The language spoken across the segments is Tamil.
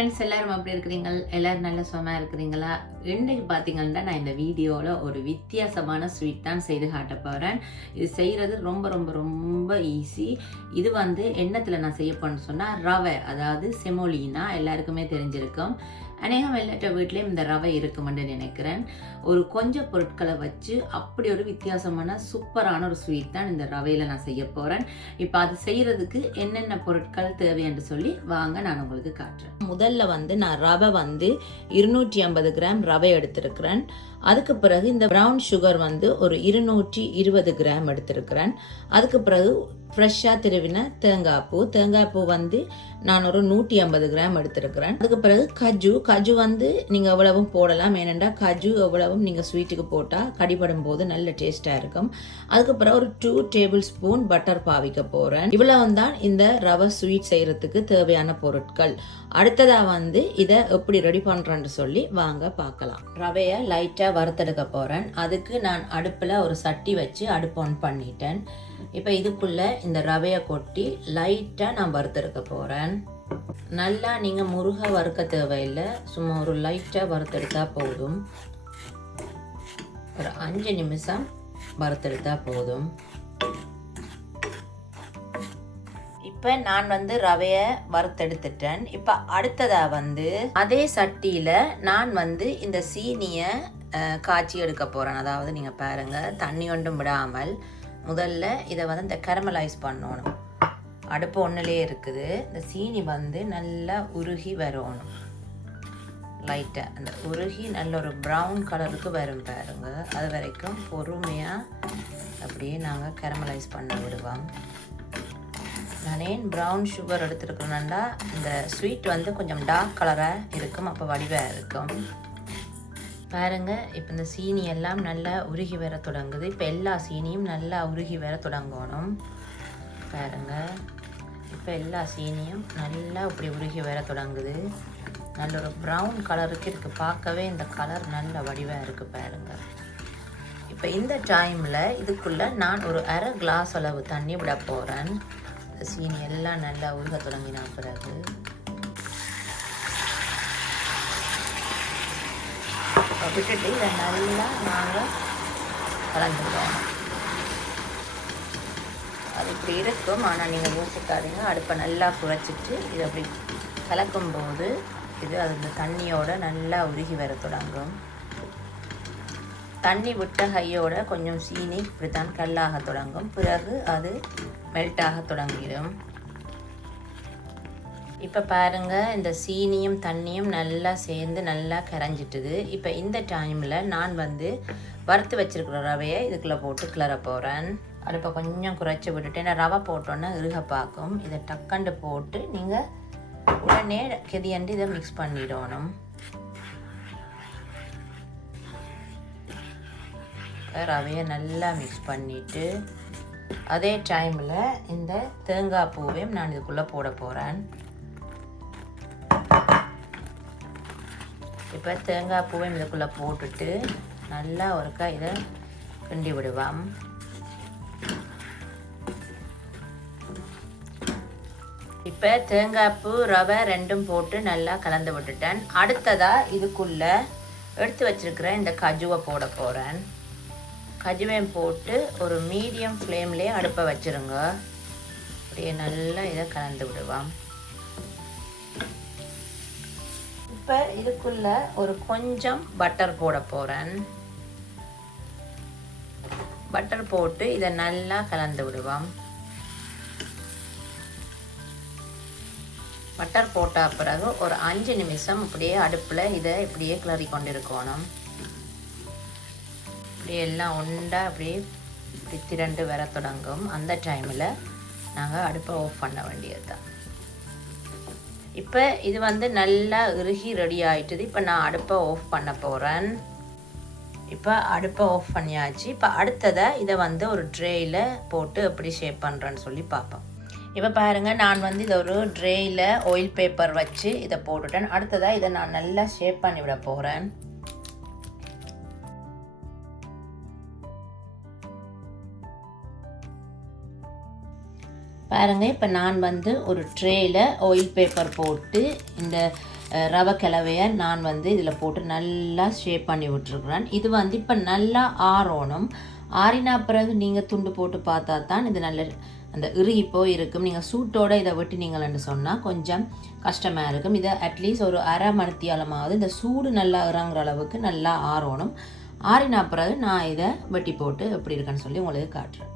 ஃப்ரெண்ட்ஸ் எல்லாரும் எப்படி இருக்கிறீங்க? எல்லாரும் நல்ல சுகமா இருக்கிறீங்களா? இன்றைக்கு பார்த்தீங்கன்னா நான் இந்த வீடியோவில் ஒரு வித்தியாசமான ஸ்வீட் தான் செய்து காட்ட போகிறேன். இது செய்கிறது ரொம்ப ரொம்ப ரொம்ப ஈஸி. இது எண்ணத்தில் நான் செய்ய போறேன்னு சொன்னால் ரவை, அதாவது செமோலினா எல்லாருக்குமே தெரிஞ்சிருக்கும். அநேகம் எல்லாட்ட வீட்லேயும் இந்த ரவை இருக்குமென்று நினைக்கிறேன். ஒரு கொஞ்சம் பொருட்களை வச்சு அப்படி ஒரு வித்தியாசமான சூப்பரான ஒரு ஸ்வீட் தான் இந்த ரவையில் நான் செய்ய போகிறேன். இப்போ அது செய்கிறதுக்கு என்னென்ன பொருட்கள் தேவை என்று சொல்லி வாங்க நான் உங்களுக்கு காட்டுறேன். முதல்ல நான் ரவை 250 கிராம் ரவை எடுத்திருக்கிறேன். அதுக்கு பிறகு இந்த ப்ரௌன் சுகர் ஒரு 220 கிராம் எடுத்திருக்கிறேன். அதுக்கு பிறகு ஃப்ரெஷ்ஷாக திருவின தேங்காய் பூ நான் ஒரு 150 கிராம் எடுத்திருக்கிறேன். அதுக்கு பிறகு கஜு நீங்கள் எவ்வளவும் போடலாம். ஏனெண்டா கஜு எவ்வளவும் நீங்கள் ஸ்வீட்டுக்கு போட்டால் கடிபடும் போது நல்ல டேஸ்ட்டாக இருக்கும். அதுக்கு பிறகு ஒரு 2 டேபிள் ஸ்பூன் பட்டர் பாவிக்க போகிறேன். இவ்வளவு தான் இந்த ரவை ஸ்வீட் செய்கிறதுக்கு தேவையான பொருட்கள். அடுத்ததாக இதை எப்படி ரெடி பண்ணுறேன்னு சொல்லி வாங்க பார்க்கலாம். ரவையை லைட்டாக வறுத்தெடுக்க போகிறேன். அதுக்கு நான் அடுப்பில் ஒரு சட்டி வச்சு அடுப்பு ஆன் பண்ணிட்டேன். இப்போ இதுக்குள்ளே இந்த ரவையை கொட்டி லைட்டாக நான் வறுத்தெடுக்க போகிறேன். நல்லா நீங்கள் முருகை வறுக்க தேவையில்லை, சும்மா ஒரு லைட்டாக வறுத்தெடுத்தா போதும். ஒரு 5 நிமிஷம் வறுத்தெடுத்தா போதும். இப்போ நான் ரவையை வறுத்தெடுத்துட்டேன். இப்போ அடுத்ததாக அதே சட்டியில் நான் இந்த சீனியை காய்ச்சி எடுக்க போகிறேன். அதாவது நீங்கள் பாருங்கள், தண்ணி ஒன்றும் விடாமல் முதல்ல இதை இந்த கரமலைஸ் பண்ணணும். அடுப்பு ஒன்றுலேயே இருக்குது. இந்த சீனி நல்லா உருகி வரணும். லைட்டாக அந்த உருகி நல்ல ஒரு ப்ரௌன் கலருக்கு வரும் பாருங்க. அது வரைக்கும் பொறுமையாக அப்படியே நாங்கள் கரமலைஸ் பண்ண விடுவோம். நான் ஏன் ப்ரௌன் சுகர் எடுத்துருக்கணும்னா இந்த ஸ்வீட் கொஞ்சம் டார்க் கலராக இருக்கும், அப்போ வடிவாக இருக்கும். பாருங்கள், இப்போ இந்த சீனி எல்லாம் நல்லா உருகி வர தொடங்குது. இப்போ எல்லா சீனியும் நல்லா உருகி வர தொடங்கணும். பாருங்கள், இப்போ எல்லா சீனியும் நல்லா இப்படி உருகி வர தொடங்குது. நல்ல ஒரு ப்ரௌன் கலருக்கு இருக்குது. பார்க்கவே இந்த கலர் நல்ல வடிவாக இருக்குது பாருங்கள். இப்போ இந்த டைமில் இதுக்குள்ளே நான் ஒரு அரை கிளாஸ் அளவு தண்ணி விட போகிறேன். சீனி எல்லாம் நல்லா உருக தொடங்கின பிறகு விட்டுட்டு இதை நல்லா நாங்கள் கலந்துடுவோம். அது இப்படி இருக்கும், ஆனால் நீங்கள் யோசிக்காதீங்க. அடுப்பை நல்லா குறைச்சிட்டு இதை அப்படி கலக்கும்போது இது அந்த தண்ணியோட நல்லா உருகி வர தொடங்கும். தண்ணி விட்ட கையோட கொஞ்சம் சீனி இப்படித்தான் கல்லாக தொடங்கும். பிறகு அது மெல்ட்டாக தொடங்கிடும். இப்போ பாருங்கள், இந்த சீனியும் தண்ணியும் நல்லா சேர்ந்து நல்லா கரைஞ்சிட்டுது. இப்போ இந்த டைமில் நான் வறுத்து வச்சுருக்கிற ரவையை இதுக்குள்ளே போட்டு கிளற போகிறேன். அடுப்பை கொஞ்சம் குறைச்சி விட்டுட்டு, ஏன்னா ரவை போட்டோன்னா இறுக பார்க்கும். இதை டக்கண்டு போட்டு நீங்கள் உடனே கெதியண்டு இதை மிக்ஸ் பண்ணிடணும். ரவையை நல்லா மிக்ஸ் பண்ணிவிட்டு அதே டைமில் இந்த தேங்காய் பூவையும் நான் இதுக்குள்ளே போட போகிறேன். இப்போ தேங்காய் பூவையும் இதுக்குள்ளே போட்டுட்டு நல்லா ஒருக்கா இதை கிண்டி விடுவோம். இப்போ தேங்காய் பூ ரவை ரெண்டும் போட்டு நல்லா கலந்து விட்டுட்டேன். அடுத்ததாக இதுக்குள்ளே எடுத்து வச்சிருக்கிற இந்த கஜுவை போட போகிறேன். கஜுவையும் போட்டு ஒரு மீடியம் ஃப்ளேம்லேயே அடுப்பை வச்சுருங்க. அப்படியே நல்லா இதை கலந்து விடுவோம். இப்போ இதுக்குள்ளே ஒரு கொஞ்சம் பட்டர் போட போகிறேன். பட்டர் போட்டு இதை நல்லா கலந்து விடுவோம். பட்டர் போட்ட பிறகு ஒரு 5 நிமிஷம் இப்படியே அடுப்பில் இதை இப்படியே கிளறி கொண்டு இருக்கணும். இப்படியே எல்லாம் உண்டா அப்படியே இப்படி திரண்டு வர தொடங்கும். அந்த டைமில் நாங்கள் அடுப்பை ஆஃப் பண்ண வேண்டியது தான். இப்போ இது நல்லா இறுகி ரெடி ஆகிட்டுது. இப்போ நான் அடுப்பை ஆஃப் பண்ண போகிறேன். இப்போ அடுப்பை ஆஃப் பண்ணியாச்சு. இப்போ அடுத்ததாக இதை ஒரு ட்ரேயில் போட்டு எப்படி ஷேப் பண்ணுறேன்னு சொல்லி பார்ப்போம். இப்போ பாருங்கள், நான் இதை ஒரு ட்ரேயில் ஆயில் பேப்பர் வச்சு இதை போட்டுட்டேன். அடுத்ததாக இதை நான் நல்லா ஷேப் பண்ணி விட போகிறேன். பாருங்கள், இப்போ நான் ஒரு ட்ரேயில் ஆயில் பேப்பர் போட்டு இந்த ரவை கிளவையை நான் வந்து இதில் போட்டு நல்லா ஷேப் பண்ணி விட்டுருக்குறேன். இது வந்து இப்போ நல்லா ஆறணும். ஆறினா பிறகு நீங்கள் துண்டு போட்டு பார்த்தா தான் இது நல்ல அந்த இறுகி போய் இருக்கும். நீங்கள் சூட்டோடு இதை வெட்டினீங்கள்னு சொன்னால் கொஞ்சம் கஷ்டமாக இருக்கும். இதை அட்லீஸ்ட் ஒரு அரை மணித்தியாலமாவது இந்த சூடு நல்லா இறங்குற அளவுக்கு நல்லா ஆறணும். ஆறினா பிறகு நான் இதை வெட்டி போட்டு எப்படி இருக்குன்னு சொல்லி உங்களுக்கு காட்டுறேன்.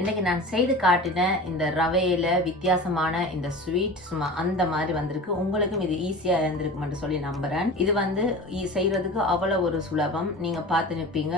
இன்றைக்கி நான் செய்து காட்டின இந்த ரவையில் வித்தியாசமான இந்த ஸ்வீட் சும்மா அந்த மாதிரி வந்திருக்கு. உங்களுக்கும் இது ஈஸியாக இருந்திருக்குமென்று சொல்லி நம்புகிறேன். இது வந்து செய்கிறதுக்கு அவ்வளோ ஒரு சுலபம். நீங்கள் பார்த்து நிற்பீங்க.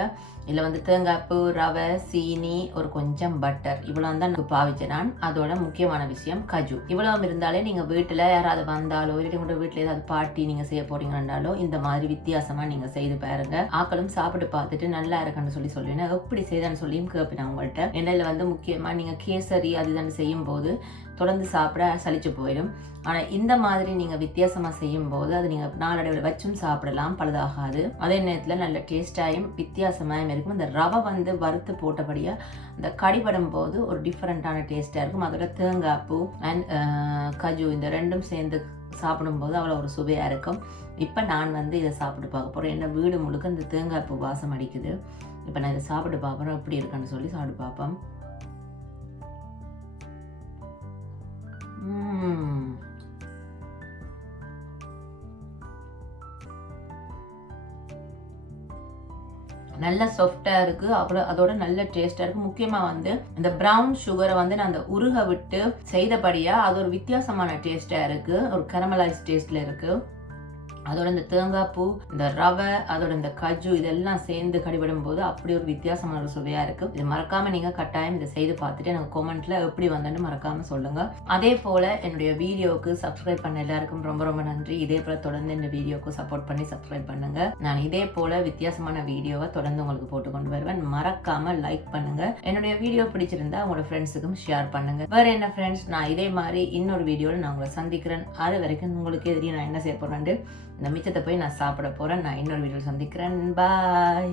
இதில் வந்து தேங்காய்ப்பு, ரவை, சீனி, ஒரு கொஞ்சம் பட்டர் இவ்வளோ தான் எனக்கு பாவிச்சேன் நான். அதோட முக்கியமான விஷயம் கஜு. இவ்வளோ இருந்தாலே நீங்கள் வீட்டில் யாராவது வந்தாலோ இல்லை கூட வீட்டில் ஏதாவது பார்ட்டி நீங்கள் செய்ய போறீங்கன்னாலோ இந்த மாதிரி வித்தியாசமாக நீங்கள் செய்து பாருங்க. ஆக்களும் சாப்பிட்டு பார்த்துட்டு நல்லா இருக்குன்னு சொல்லி சொல்லுவேன். எப்படி செய்தான்னு சொல்லியும் கேட்பேன் உங்கள்கிட்ட. எண்ணெயில் வந்து முக்கியமாக நீங்கள் கேசரி அதுதான் செய்யும் போது தொடர்ந்து சாப்பிட சலிச்சு போயிடும். ஆனால் இந்த மாதிரி நீங்கள் வித்தியாசமாக செய்யும்போது அது நீங்கள் நாளடைவில் வச்சும் சாப்பிடலாம், பழுதாகாது. அதே நேரத்தில் நல்ல டேஸ்டாயும் வித்தியாசமாகவும் இருக்கும். இந்த ரவை வந்து வறுத்து போட்டபடியாக அந்த கடிபடும் போது ஒரு டிஃப்ரெண்ட்டான டேஸ்ட்டாக இருக்கும். அதோட தேங்காய்ப்பூ அண்ட் கஜு இந்த ரெண்டும் சேர்ந்து சாப்பிடும்போது அவ்வளோ ஒரு சுவையாக இருக்கும். இப்போ நான் வந்து இதை சாப்பிட்டு பார்க்க போகிறேன். என்ன வீடு முழுக்க இந்த தேங்காய்ப்பூ வாசம் அடிக்குது. இப்போ நான் இதை சாப்பிட்டு பார்க்குறேன் எப்படி இருக்குன்னு சொல்லி சாப்பிட்டு பார்ப்போம். நல்ல சாஃப்டாக இருக்குது. அப்புறம் அதோட நல்ல டேஸ்ட்டாக இருக்குது. முக்கியமாக வந்து இந்த ப்ரௌன் சுகரை வந்து நான் அந்த உருக விட்டு செய்தபடியாக அது ஒரு வித்தியாசமான டேஸ்ட்டாக இருக்குது. ஒரு கரமலைஸ் டேஸ்ட்டில் இருக்குது. அதோட இந்த தேங்காய்ப்பூ, இந்த ரவை, அதோட இந்த கஜு இதெல்லாம் சேர்ந்து கடிபடும் போது அப்படி ஒரு வித்தியாசமான ஒரு சுவையாக இருக்குது. இது மறக்காமல் நீங்கள் கட்டாயம் இதை செய்து பார்த்துட்டு எனக்கு கமெண்ட்டில் எப்படி வந்தேன்னு மறக்காமல் சொல்லுங்கள். அதே போல் என்னுடைய வீடியோவுக்கு சப்ஸ்கிரைப் பண்ண எல்லாருக்கும் ரொம்ப ரொம்ப நன்றி. இதே போல் தொடர்ந்து இந்த வீடியோவுக்கு சப்போர்ட் பண்ணி சப்ஸ்கிரைப் பண்ணுங்கள். நான் இதே போல் வித்தியாசமான வீடியோவை தொடர்ந்து உங்களுக்கு போட்டு கொண்டு வருவேன். மறக்காமல் லைக் பண்ணுங்கள். என்னுடைய வீடியோ பிடிச்சிருந்தா உங்களோட ஃப்ரெண்ட்ஸுக்கும் ஷேர் பண்ணுங்கள். வேறு என்ன ஃப்ரெண்ட்ஸ், நான் இதே மாதிரி இன்னொரு வீடியோவில் நான் உங்களை சந்திக்கிறேன். அது வரைக்கும் உங்களுக்கு எதிரி நான் என்ன செய்ய போகிறேன், இந்த மிச்சத்தை போய் நான் சாப்பிட போகிறேன். நான் இன்னொரு வீடியோ சந்திக்கிறேன். பாய்.